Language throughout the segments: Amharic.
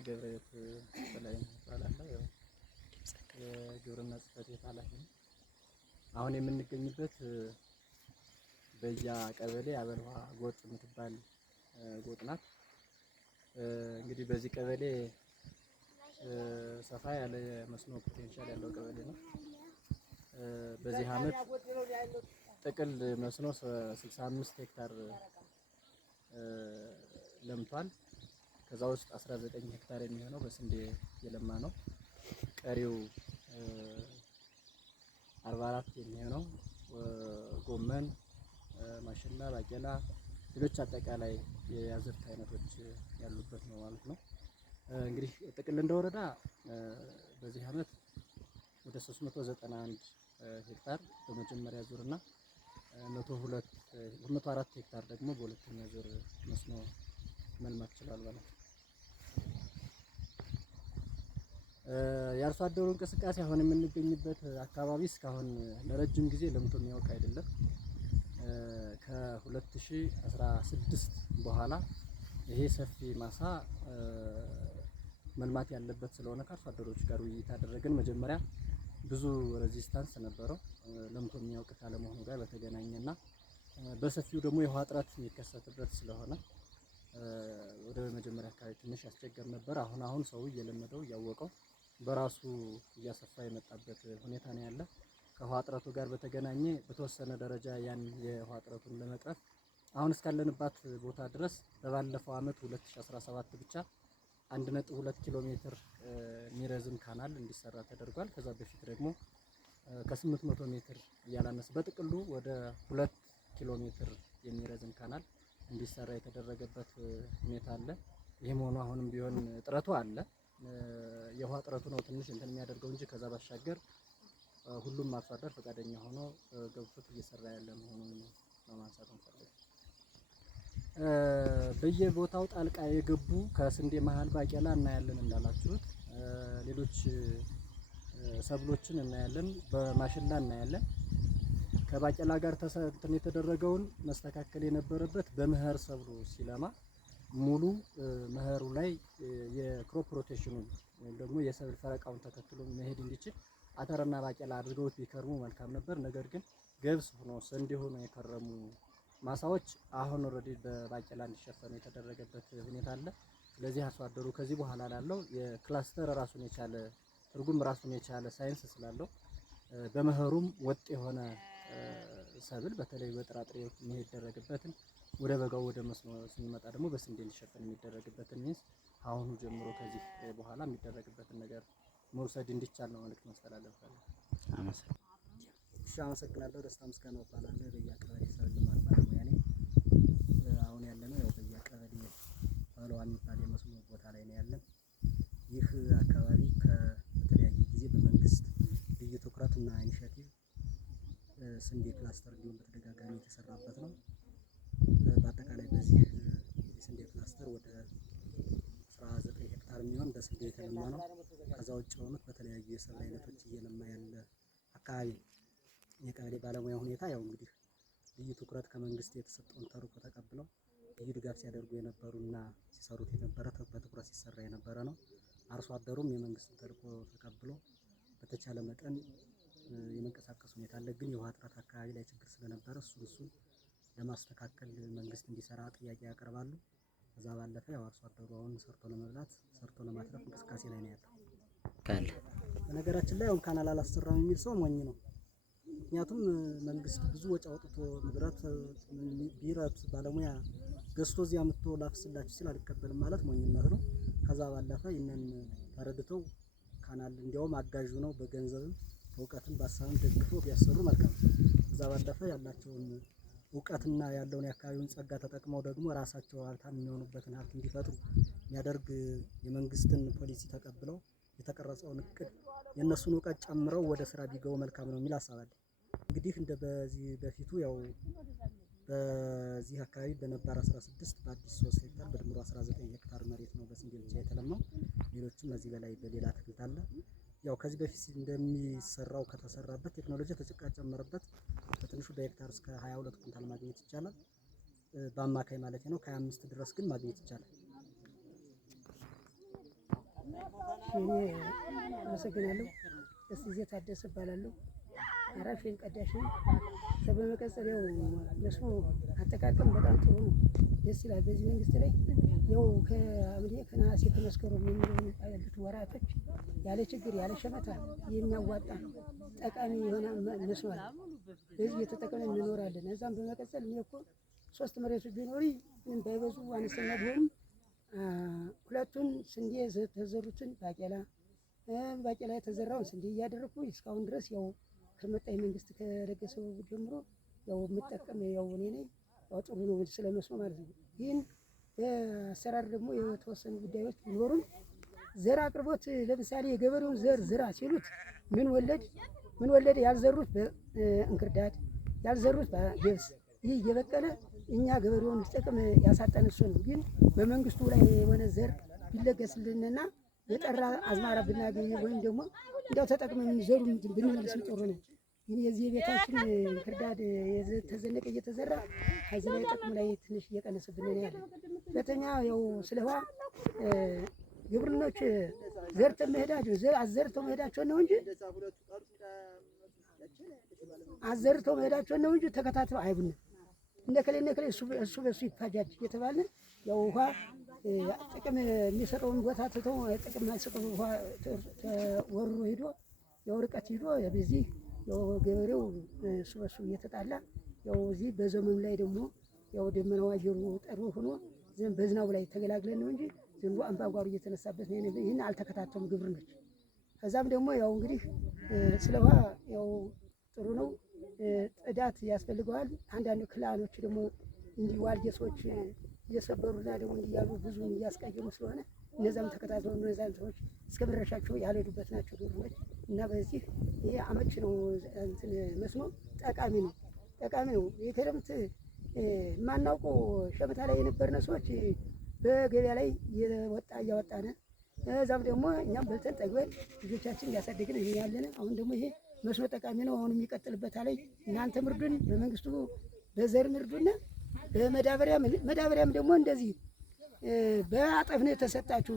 ገብረህይወት በላይነህ እባላለሁ። ያው የግብርና ጽሕፈት ቤት ኃላፊ ነኝ። አሁን የምንገኝበት በያ ቀበሌ አበልዋ ጎጥ የምትባል ጎጥ ናት። እንግዲህ በዚህ ቀበሌ ሰፋ ያለ መስኖ ፖቴንሻል ያለው ቀበሌ ነው። በዚህ ዓመት ጥቅል መስኖ 65 ሄክታር ለምቷል። ከዛ ውስጥ 19 ሄክታር የሚሆነው በስንዴ የለማ ነው። ቀሪው 44 የሚሆነው ጎመን፣ ማሽላ፣ ባቄላ፣ ሌሎች አጠቃላይ የአዝርዕት አይነቶች ያሉበት ነው ማለት ነው። እንግዲህ ጥቅል እንደወረዳ በዚህ ዓመት ወደ 391 ሄክታር በመጀመሪያ ዙር እና 104 ሄክታር ደግሞ በሁለተኛ ዙር መስኖ መልማት ችሏል ማለት ነው። የአርሶ አደሩ እንቅስቃሴ አሁን የምንገኝበት አካባቢ እስካሁን ለረጅም ጊዜ ለምቶ የሚያውቅ አይደለም። ከ2016 በኋላ ይሄ ሰፊ ማሳ መልማት ያለበት ስለሆነ ከአርሶ አደሮች ጋር ውይይት አደረግን። መጀመሪያ ብዙ ሬዚስታንስ ነበረው ለምቶ የሚያውቅ ካለመሆኑ ጋር በተገናኘና በሰፊው ደግሞ የውሃ እጥረት የሚከሰትበት ስለሆነ ወደ መጀመሪያ አካባቢ ትንሽ ያስቸገር ነበር። አሁን ሰው እየለመደው እያወቀው በራሱ እያሰፋ የመጣበት ሁኔታ ነው ያለ። ከውሃ እጥረቱ ጋር በተገናኘ በተወሰነ ደረጃ ያን የውሃ እጥረቱን ለመቅረፍ አሁን እስካለንባት ቦታ ድረስ በባለፈው ዓመት 2017 ብቻ 1.2 ኪሎ ሜትር የሚረዝም ካናል እንዲሰራ ተደርጓል። ከዛ በፊት ደግሞ ከ800 ሜትር ያላነሰ በጥቅሉ ወደ 2 ኪሎ ሜትር የሚረዝም ካናል እንዲሰራ የተደረገበት ሁኔታ አለ። ይህም ሆኖ አሁንም ቢሆን እጥረቱ አለ። የውሃ እጥረቱ ነው ትንሽ እንትን የሚያደርገው እንጂ ከዛ ባሻገር ሁሉም አርሶ አደር ፈቃደኛ ሆኖ ገብቶት እየሰራ ያለ መሆኑን ለማንሳት እንፈልጋለን። በየቦታው ጣልቃ የገቡ ከስንዴ መሀል ባቄላ እናያለን እንዳላችሁት፣ ሌሎች ሰብሎችን እናያለን፣ በማሽላ እናያለን። ከባቄላ ጋር ተሰጥተን የተደረገውን መስተካከል የነበረበት በመኸር ሰብሉ ሲለማ ሙሉ መኸሩ ላይ የክሮፕ ሮቴሽኑን ወይም ደግሞ የሰብል ፈረቃውን ተከትሎ መሄድ እንዲችል አተርና ባቄላ አድርገውት ቢከርሙ መልካም ነበር። ነገር ግን ገብስ ሆኖ ስንዴ ሆኖ የከረሙ ማሳዎች አሁን ኦልሬዲ በባቄላ እንዲሸፈኑ የተደረገበት ሁኔታ አለ። ስለዚህ አርሶ አደሩ ከዚህ በኋላ ላለው የክላስተር ራሱን የቻለ ትርጉም ራሱን የቻለ ሳይንስ ስላለው በመኸሩም ወጥ የሆነ ሰብል በተለይ በጥራጥሬ የሚደረግበትን ወደ በጋው ወደ መስኖ ስንመጣ ደግሞ በስንዴ ሊሸፈን የሚደረግበትን ሚንስ አሁኑ ጀምሮ ከዚህ በኋላ የሚደረግበትን ነገር መውሰድ እንዲቻል ነው መልዕክት ማስተላለፍ አለው። አመሰግናለሁ። ደስታ ምስጋናው እባላለሁ። በያ ቀበሌ ሰብል ልማት ባለሙያ ነኝ። አሁን ያለነው ያው በያ ቀበሌ አበልዋ የሚባል የመስኖ ቦታ ላይ ነው ያለን። ይህ አካባቢ በተለያየ ጊዜ በመንግስት ልዩ ትኩረት እና ኢኒሼቲቭ ስንዴ ክላስተር እንዲሁም በተደጋጋሚ የተሰራበት ነው። በአጠቃላይ በዚህ የስንዴ ክላስተር ወደ 19 ሄክታር የሚሆን በስንዴ የተለማ ነው። ከዛ ውጭ የሆኑት በተለያዩ የሰብል አይነቶች እየለማ ያለ አካባቢ የቀበሌ ባለሙያ ሁኔታ ያው እንግዲህ ልዩ ትኩረት ከመንግስት የተሰጠውን ተልዕኮ ተቀብለው ልዩ ድጋፍ ሲያደርጉ የነበሩና ሲሰሩት የነበረ በትኩረት ሲሰራ የነበረ ነው። አርሶ አደሩም የመንግስትን ተልዕኮ ተቀብሎ በተቻለ መጠን የመንቀሳቀስ ሁኔታ አለ። ግን የውሃ እጥረት አካባቢ ላይ ችግር ስለነበረ እሱን ለማስተካከል መንግስት እንዲሰራ ጥያቄ ያቀርባሉ። ከዛ ባለፈ ያው አርሶ አደሩ አሁን ሰርቶ ለመብላት ሰርቶ ለማትረፍ እንቅስቃሴ ላይ ነው ያለው። በነገራችን ላይ አሁን ካናል አላሰራም የሚል ሰው ሞኝ ነው። ምክንያቱም መንግስት ብዙ ወጪ አውጥቶ ቢረት ባለሙያ ገዝቶ እዚያ አምጥቶ ላፍስላችሁ ሲል አልቀበልም ማለት ሞኝነት ነው። ከዛ ባለፈ ይህንን ተረድተው ካናል እንዲያውም አጋዥ ነው በገንዘብም በእውቀትም በሀሳብም ደግፎ ቢያሰሩ መልካም ነው። ከዛ ባለፈ ያላቸውን እውቀትና ያለውን የአካባቢውን ጸጋ ተጠቅመው ደግሞ ራሳቸው ሀብታም የሚሆኑበትን ሀብት እንዲፈጥሩ የሚያደርግ የመንግስትን ፖሊሲ ተቀብለው የተቀረጸውን እቅድ የእነሱን እውቀት ጨምረው ወደ ስራ ቢገቡ መልካም ነው የሚል ሀሳብ አለ። እንግዲህ እንደ በዚህ በፊቱ ያው በዚህ አካባቢ በነባር 16 በአዲስ 3 ሄክታር በድምሩ 19 ሄክታር መሬት ነው በስንዴ ብቻ የተለማው። ሌሎችም ከዚህ በላይ በሌላ አትክልት አለ። ያው ከዚህ በፊት እንደሚሰራው ከተሰራበት ቴክኖሎጂ ተጨመረበት በትንሹ በሄክታር እስከ 22 ኩንታል ማግኘት ይቻላል። በአማካይ ማለት ነው። ከ25 ድረስ ግን ማግኘት ይቻላል። እኔ አመሰግናለሁ። እስቲ ታደሰ እባላለሁ። አራሽን ቀዳሽን በመቀጠል ያው መስኖ አጠቃቀም በጣም ጥሩ ነው፣ ደስ ይላል። በዚህ መንግስት ላይ ያው ከሐምሌ ከነሐሴ ከመስከረም ያሉት ወራቶች ያለ ችግር ያለ ሸመታ የሚያዋጣ ጠቃሚ የሆነ መስኖ አለ። በዚህ የተጠቀመ እንኖራለን። እዛም በመቀጠል እኔ እኮ 3 መሬቶች ቢኖሪ ምን ባይበዙ አነስተኛ ቢሆንም ሁለቱን ስንዴ ተዘሩትን ባቄላ የተዘራውን ስንዴ እያደረኩ እስካሁን ድረስ ያው ከመጣ መንግስት ከለገሰው ጀምሮ ያው የምጠቀም ያው እኔ ነኝ። ያው ጥሩ ነው ስለመስኖ ማለት ነው። ይህን በአሰራር ደግሞ የተወሰኑ ጉዳዮች ቢኖሩም ዘር አቅርቦት ለምሳሌ የገበሬውን ዘር ዝራ ሲሉት ምን ወለድ ያልዘሩት በእንክርዳድ ያልዘሩት በገብስ ይህ እየበቀለ እኛ ገበሬውን ጥቅም ያሳጠን እሱ ነው። ግን በመንግስቱ ላይ የሆነ ዘር ቢለገስልንና የጠራ አዝማራ ብናገኝ ወይም ደግሞ እንዲያው ተጠቅመን ዘሩ ብንመልስ ጥሩ ነው። ግን የዚህ የቤታችን እንክርዳድ ተዘነቀ እየተዘራ ከዚህ ላይ ጥቅሙ ላይ ትንሽ እየቀነሰብን ነው ያለ። ሁለተኛ ያው ስለ ውሃ ግብርኖች አዘርተው መሄዳቸው ነው እንጂ ተከታትለው አይቡንም። እንደከሌ እሱ በሱ ይፋጃጅ እየተባለ ያው ውሃ ጥቅም የሚሰጠውን ቦታ ትተው ጥቅም የማይሰጠው ውሃ ተወርሮ ሄዶ ያው ርቀት ሄዶ በዚህ ያው ገበሬው እሱ በሱ እየተጣላ ያው እዚህ በዘመኑ ላይ ደግሞ ያው ደመናው አየሩ ጥሩ ሆኖ በዝናቡ ላይ ተገላግለን ነው እንጂ ዝንቡ አምባጓሮ እየተነሳበት ነው። ይህን አልተከታተሉም ግብርኖች። ከዛም ደግሞ ያው እንግዲህ ስለ ውሃ ያው ጥሩ ነው፣ ጥዳት ያስፈልገዋል። አንዳንድ ክላኖች ደግሞ እንዲህ ዋልጌ ሰዎች እየሰበሩና ደግሞ እንዲያሉ ብዙ እያስቀየሙ ስለሆነ እነዛም ተከታትለው እነዛን ሰዎች እስከ መድረሻቸው ያልሄዱበት ናቸው ግብርኖች። እና በዚህ ይሄ አመች ነው። እንትን መስኖ ጠቃሚ ነው። የክረምት የማናውቀው ሸመታ ላይ የነበርነ ሰዎች በገበያ ላይ እያወጣነ እዛም ደግሞ እኛም በልተን ጠግበን ልጆቻችን እያሳደግን ያለን። አሁን ደግሞ ይሄ መስኖ ጠቃሚ ነው። አሁን የሚቀጥልበት ላይ እናንተ ምርዱን በመንግስቱ በዘር ምርዱና በመዳበሪያም ደግሞ እንደዚህ በአጠፍ ነው የተሰጣችሁ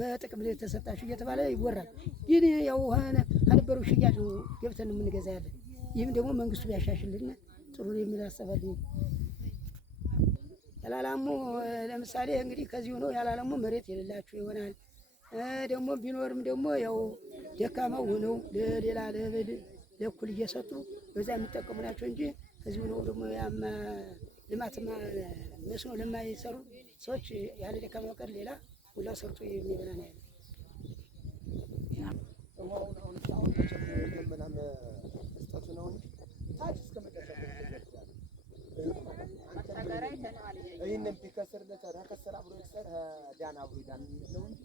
በጥቅም ነው የተሰጣችሁ እየተባለ ይወራል። ግን ያው ከነበረው ሽያጭ ገብተን የምንገዛ ያለን። ይህም ደግሞ መንግስቱ ቢያሻሽልና ጥሩ የሚል አሰባለሁ። ያላላሙ ለምሳሌ እንግዲህ ከዚህ ሆኖ ያላላሙ መሬት የሌላችሁ ይሆናል። ደግሞ ቢኖርም ደግሞ ያው ደካማው ሆነው ለሌላ ለእኩል እየሰጡ በዛ የሚጠቀሙ ናቸው እንጂ ከዚህ ሆኖ ደግሞ ልማትማ መስኖ ለማይሰሩ ሰዎች ያለ ደካማ ቀር ሌላ ሁላ ሰርቶ የሚበላ ነው ያለ። መስጠቱ ነው እንጂ ታች እስከ መጨረሻ ይህንን ቢከስር ከከሰር አብሮ ይክሰር ዳን አብሮ ዳን ነው እንጂ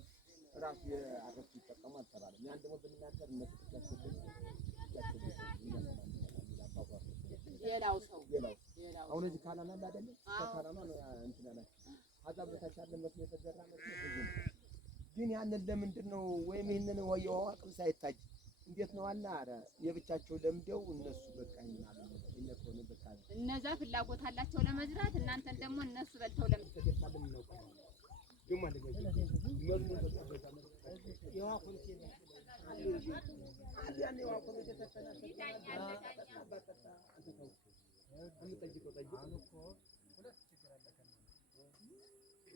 ራሱ የአረፍ ይጠቀሙ አልተባለም። ያን ደግሞ ብንናገር እነሱ ሌላው ሰው አሁን እዚህ ካላና አይደለ ካላና እንትና ላይ አዛብ በታች ያለ መስሎ የተዘራ መስሎ ብዙ ነው። ግን ያንን ለምንድን ነው ወይም ይሄንን ወየው አቅም ሳይታጅ እንዴት ነው አለ አረ የብቻቸው ለምደው እነሱ በቃ ይናሉ እነኮነ በቃ እነዛ ፍላጎት አላቸው ለመዝራት እናንተን ደግሞ እነሱ በልተው ለምትተከታለም ነው ደግሞ አደገኝ የዋ ኮሚቴ ያኔ የዋ ኮሚቴ ተፈናቀለ ሁለት ችግር አለ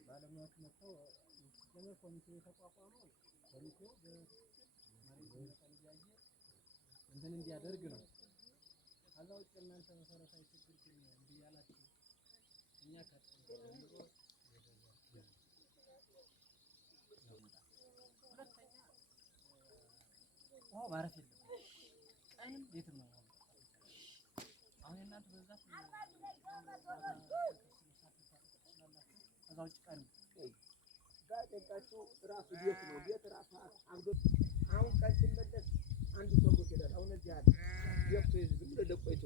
ባለሙያዎች መጥተው ሲጀመር ኮሚቴ የተቋቋመው ኮሚቴው በመሬት እያየ እንትን እንዲያደርግ ነው። ከዛ ውጭ እናንተ መሰረታዊ ችግር ግን እንዲህ ያላችሁ እኛ ከጀምሮ ሁለተኛ ማረፍ የለም ቀንም የትም ነው። አሁን እናንተ በዛት ከዛ ውጭ ቀን ጋጤቃችሁ ራሱ ቤት ነው። ቤት ራሱ አብዶ አሁን ቀን ሲመለስ አንዱ ሰው ይሄዳል። አሁን እዚህ አለ ቤቱ ዝም ብሎ ለቆይቶ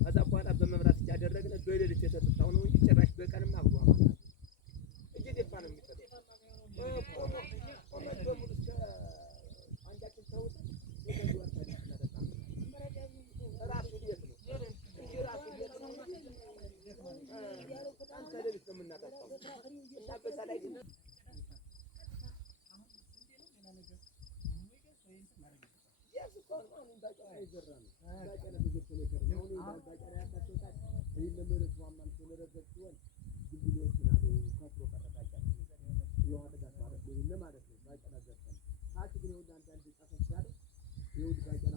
ከዛ በኋላ በመብራት እያደረግን በሌሊት የተጠጣው ነው እንጂ ጭራሽ በቀንም አብዶ አማታ እየደፋ ነው የሚጠጣው። ቆሞ ደግሞ እስከ አንዳችን ተውት ራሱ ቤት ነው እንጂ ራሱ ቤት ነው። አንተ ለሊት ነው የምናጠጣው እና በዛ ላይ ግን ማለት ነው።